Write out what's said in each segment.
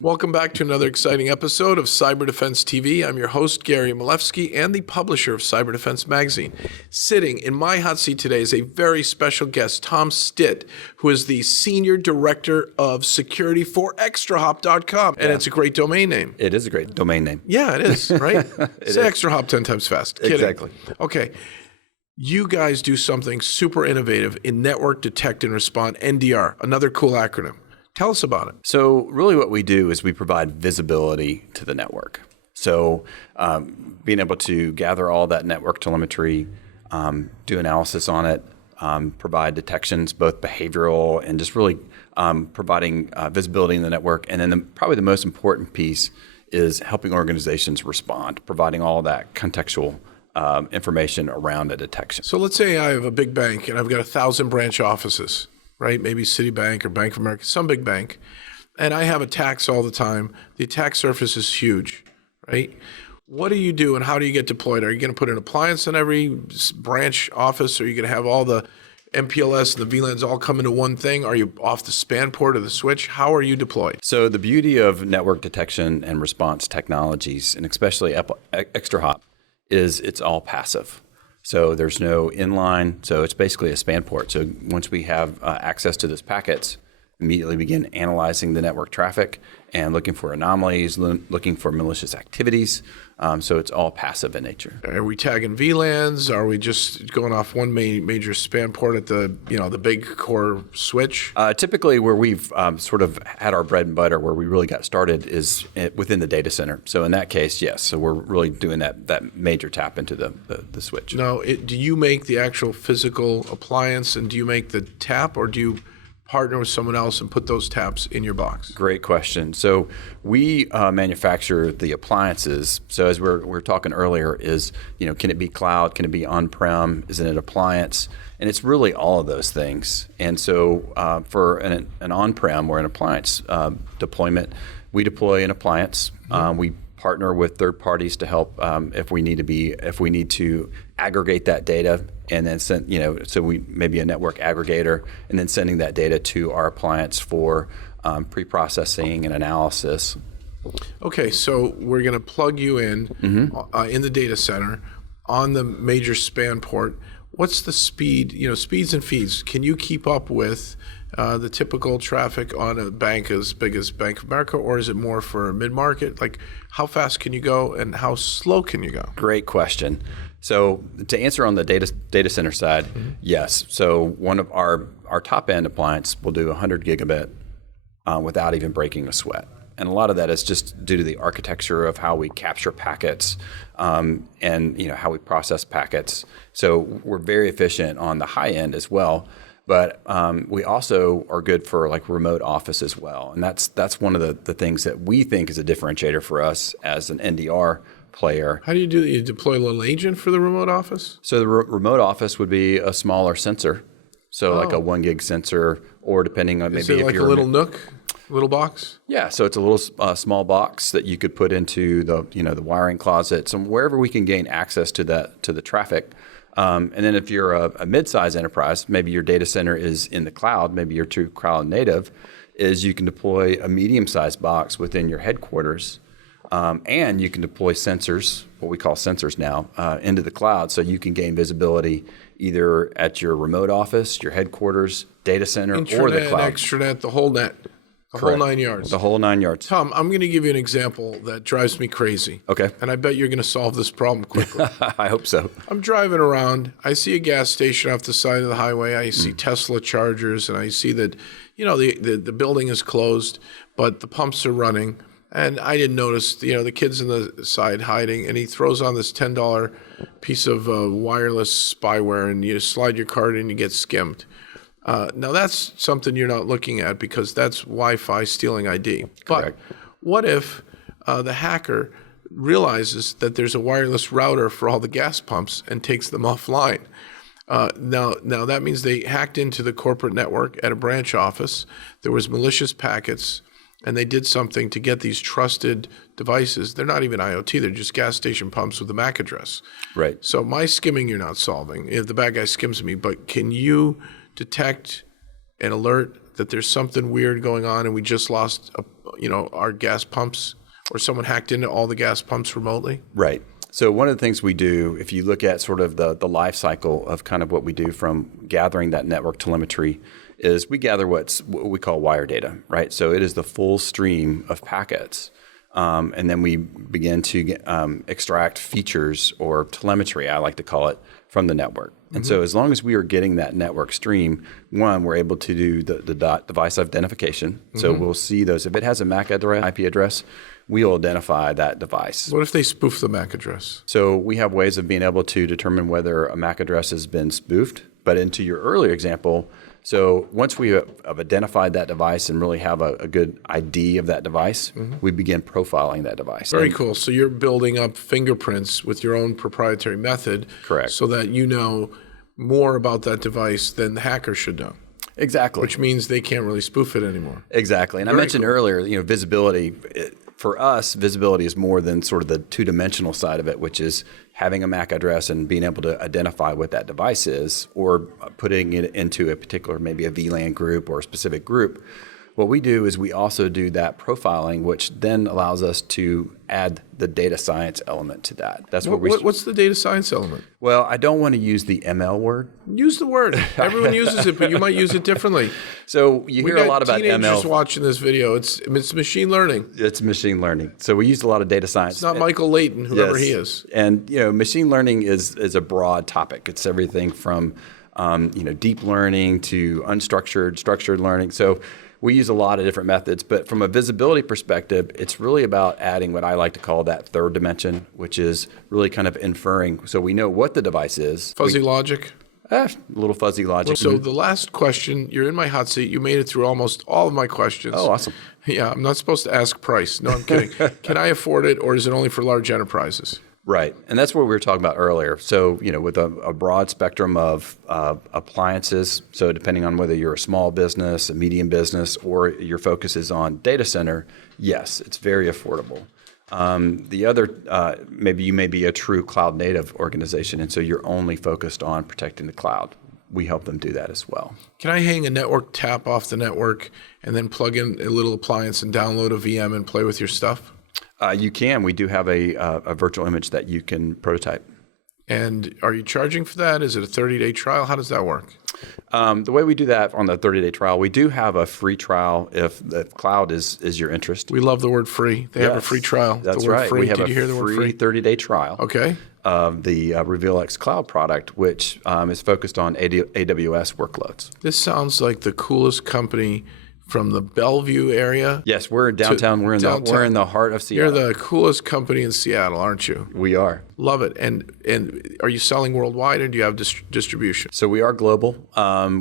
Welcome back to another exciting episode of Cyber Defense TV. I'm your host, Gary Malewski, and the publisher of Cyber Defense Magazine. Sitting in my hot seat today is a very special guest, Tom Stitt, who is the Senior Director of Security for ExtraHop.com. And it's a great domain name. It is a great domain name. Yeah, it is, right? Say ExtraHop 10 times fast. Kidding. Exactly. Okay. You guys do something super innovative in Network Detect and Respond, NDR, another cool acronym. Tell us about it. So really what we do is we provide visibility to the network. So being able to gather all that network telemetry, do analysis on it, provide detections, both behavioral and just really providing visibility in the network. And then probably the most important piece is helping organizations respond, providing all that contextual information around a detection. So let's say I have a big bank and I've got 1,000 branch offices, right? Maybe Citibank or Bank of America, some big bank. And I have attacks all the time. The attack surface is huge, right? What do you do and how do you get deployed? Are you going to put an appliance in every branch office? Or are you going to have all the MPLS and the VLANs all come into one thing? Are you off the span port or the switch? How are you deployed? So the beauty of network detection and response technologies, and especially ExtraHop, is it's all passive. So there's no inline, so it's basically a span port. So once we have access to those packets, immediately begin analyzing the network traffic and looking for anomalies, looking for malicious activities. So it's all passive in nature. Are we tagging VLANs? Are we just going off one major span port at the the big core switch? Typically, where we've sort of had our bread and butter, where we really got started, is within the data center. So in that case, yes. So we're really doing that major tap into the switch. Now, do you make the actual physical appliance, and do you make the tap, or do you partner with someone else and put those taps in your box? Great question. So we manufacture the appliances. So as we're talking earlier, is can it be cloud? Can it be on-prem? Is it an appliance? And it's really all of those things. And so for an on-prem or an appliance deployment, we deploy an appliance. We partner with third parties to help if we need to aggregate that data and then send, so we maybe a network aggregator and then sending that data to our appliance for pre-processing and analysis. Okay, so we're going to plug you in in the data center on the major span port. What's the speed, speeds and feeds? Can you keep up with the typical traffic on a bank as big as Bank of America, or is it more for mid-market? Like, how fast can you go and how slow can you go? Great question. So to answer on the data center side, yes. So one of our top-end appliance will do 100 gigabit without even breaking a sweat. And a lot of that is just due to the architecture of how we capture packets and how we process packets. So we're very efficient on the high end as well. But we also are good for like remote office as well. And that's one of the things that we think is a differentiator for us as an NDR player. How do you do that? You deploy a little agent for the remote office? So the remote office would be a smaller sensor. So like a 1 gig sensor, or depending on maybe if you're... Is it like a little nook? Little box? Yeah, so it's a little small box that you could put into the the wiring closet, so wherever we can gain access to the traffic. And then if you're a mid-size enterprise, maybe your data center is in the cloud, maybe you're true cloud native, is you can deploy a medium-sized box within your headquarters, and you can deploy sensors, what we call sensors now, into the cloud, so you can gain visibility either at your remote office, your headquarters, data center, or the cloud. Extranet, the whole net. The Correct. whole 9 yards. The whole 9 yards. Tom, I'm going to give you an example that drives me crazy. Okay. And I bet you're going to solve this problem quickly. I hope so. I'm driving around. I see a gas station off the side of the highway. I see Tesla chargers, and I see that, the building is closed, but the pumps are running. And I didn't notice, the kid's on the side hiding, and he throws on this $10 piece of wireless spyware, and you slide your card in and you get skimmed. Now, that's something you're not looking at because that's Wi-Fi stealing ID. Correct. But what if the hacker realizes that there's a wireless router for all the gas pumps and takes them offline? Now that means they hacked into the corporate network at a branch office. There was malicious packets, and they did something to get these trusted devices. They're not even IoT. They're just gas station pumps with a MAC address. Right. So my skimming you're not solving if the bad guy skims me, but can you detect and alert that there's something weird going on and we just lost, our gas pumps, or someone hacked into all the gas pumps remotely? Right. So one of the things we do, if you look at sort of the life cycle of kind of what we do from gathering that network telemetry, is we gather what we call wire data, right? So it is the full stream of packets. And then we begin to extract features or telemetry, I like to call it, from the network. And so as long as we are getting that network stream, one, we're able to do the device identification. So we'll see those. If it has a MAC address, IP address, we'll identify that device. What if they spoof the MAC address? So we have ways of being able to determine whether a MAC address has been spoofed. But into your earlier example, so once we have identified that device and really have a good ID of that device, we begin profiling that device. Very cool. So you're building up fingerprints with your own proprietary method. Correct. So that you know more about that device than the hacker should know. Exactly. Which means they can't really spoof it anymore. Exactly. And I mentioned earlier, visibility. For us, visibility is more than sort of the two-dimensional side of it, which is having a MAC address and being able to identify what that device is, or putting it into a particular, maybe a VLAN group or a specific group. What we do is we also do that profiling, which then allows us to add the data science element to that. That's what's the data science element? Well, I don't want to use the ML word. Use the word. Everyone uses it, but you might use it differently. So you hear a lot about ML. Teenagers watching this video. It's machine learning. It's machine learning. So we use a lot of data science. It's not Michael Layton, whoever he is. And machine learning is a broad topic. It's everything from deep learning to unstructured, structured learning. So we use a lot of different methods, but from a visibility perspective, it's really about adding what I like to call that third dimension, which is really kind of inferring. So we know what the device is. Fuzzy logic? A little fuzzy logic. So the last question, you're in my hot seat. You made it through almost all of my questions. Oh, awesome. Yeah, I'm not supposed to ask price. No, I'm kidding. Can I afford it, or is it only for large enterprises? Right. And that's what we were talking about earlier. So, with a broad spectrum of appliances, so depending on whether you're a small business, a medium business, or your focus is on data center, yes, it's very affordable. The other, maybe you may be a true cloud native organization, and so you're only focused on protecting the cloud. We help them do that as well. Can I hang a network tap off the network and then plug in a little appliance and download a VM and play with your stuff? You can. We do have a virtual image that you can prototype. And are you charging for that? Is it a 30-day trial? How does that work? The way we do that on the 30-day trial, we do have a free trial if the cloud is your interest. We love the word free. They have a free trial. That's the word right. Free. We have Did you hear the word free? 30-day trial. Okay. Of the RevealX Cloud product, which is focused on AWS workloads. This sounds like the coolest company from the Bellevue area. Yes, we're downtown. We're in the heart of Seattle. You're the coolest company in Seattle, aren't you? We are. Love it. And are you selling worldwide, or do you have distribution? So we are global.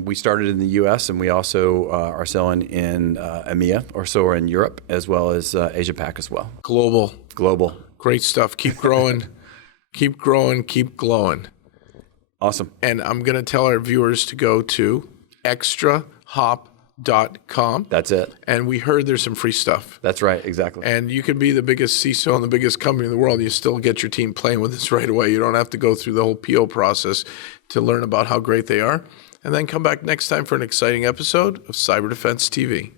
We started in the U.S. and we also are selling in EMEA, or so we're in Europe, as well as Asia Pac as well. Global. Great stuff. Keep growing. Keep growing. Keep glowing. Awesome. And I'm going to tell our viewers to go to ExtraHop.com. That's it. And we heard there's some free stuff. That's right, exactly. And you can be the biggest CISO and the biggest company in the world, and you still get your team playing with this right away. You don't have to go through the whole PO process to learn about how great they are. And then come back next time for an exciting episode of Cyber Defense TV.